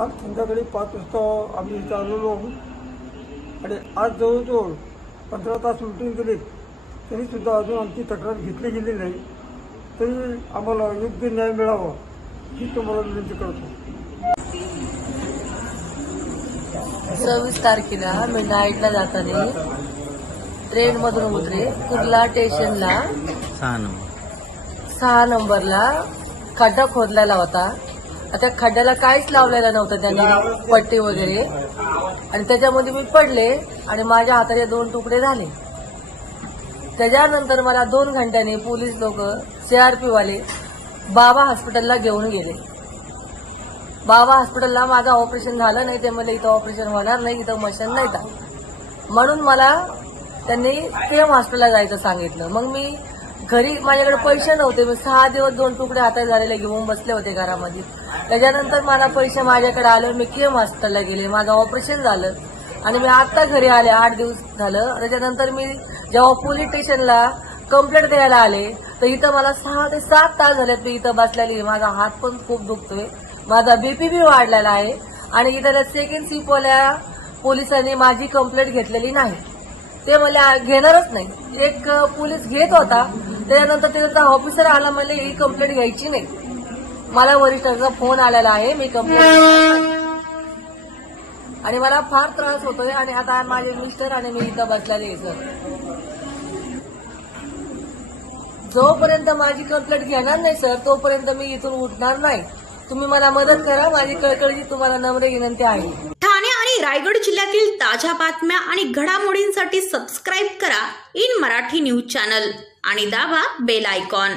आज संध्याकाळी 5 वाजता आम्ही इथं आलेलो आणि आज जवळजवळ 15 तास लुटून गेले तरीसुद्धा अजून आमची तक्रार घेतली गेली नाही. तरी आम्हाला योग्य न्याय मिळावा ही तुम्हाला विनंती करतो. 26 तारखेला मी नाईटला जाताना ट्रेनमधून उतरे कुर्ला स्टेशनला 6 नंबरला खड्डा खोदलेला होता. त्या खड्ड्याला काहीच लावलेलं नव्हतं त्यांनी पट्टी वगैरे आणि त्याच्यामध्ये मी पडले आणि माझ्या हाताचे 2 तुकडे झाले. त्याच्यानंतर मला 2 घंट्याने पोलीस लोक CRP वाले बाबा हॉस्पिटलला घेऊन गेले. बाबा हॉस्पिटलला माझं ऑपरेशन झालं नाही. ते मला इथं ऑपरेशन होणार नाही, इथं मशीन नाही का म्हणून मला त्यांनी सेम हॉस्पिटलला जायचं सांगितलं. मग मी घरी माझ्याकडे पैसे नव्हते. मी 6 दिवस 2 तुकडे हातात झालेले घेऊन बसले होते घरामध्ये. त्याच्यानंतर मला पैसे माझ्याकडे आले. मी केम हॉस्पिटलला गेले, माझं ऑपरेशन झालं आणि मी आता घरी आले 8 दिवस झालं. त्याच्यानंतर मी जेव्हा पोलीस स्टेशनला कंप्लेंट द्यायला आले तर इथं मला 6 ते 7 तास झालेत मी इथं बसलेली. माझा हात पण खूप दुखतोय, माझा BP बी वाढलेला आहे आणि इथं सेकंड शिपवाल्या पोलिसांनी माझी कंप्लेंट घेतलेली नाही. ते मला घेणारच नाही. एक पोलीस घेत होता, त्याच्यानंतर त्याचा ऑफिसर आला, म्हणले ही कंप्लेंट घ्यायची नाही. मला वरिष्ठांचा फोन आलेला आहे, मी कंप्लेंट आणि मला फार त्रास होतोय आणि आता माझे मिस्टर आणि मी इथं बसलेले आहे. सर जोपर्यंत माझी कंप्लेंट घेणार नाही सर तोपर्यंत मी इथून उठणार नाही. तुम्ही मला मदत करा, माझी कळकळीची तुम्हाला नम्र विनंती आहे. ठाणे आणि रायगड जिल्ह्यातील ताज्या बातम्या आणि घडामोडींसाठी सबस्क्राईब करा इन मराठी न्यूज चॅनल आणि दाबा बेल आयकॉन.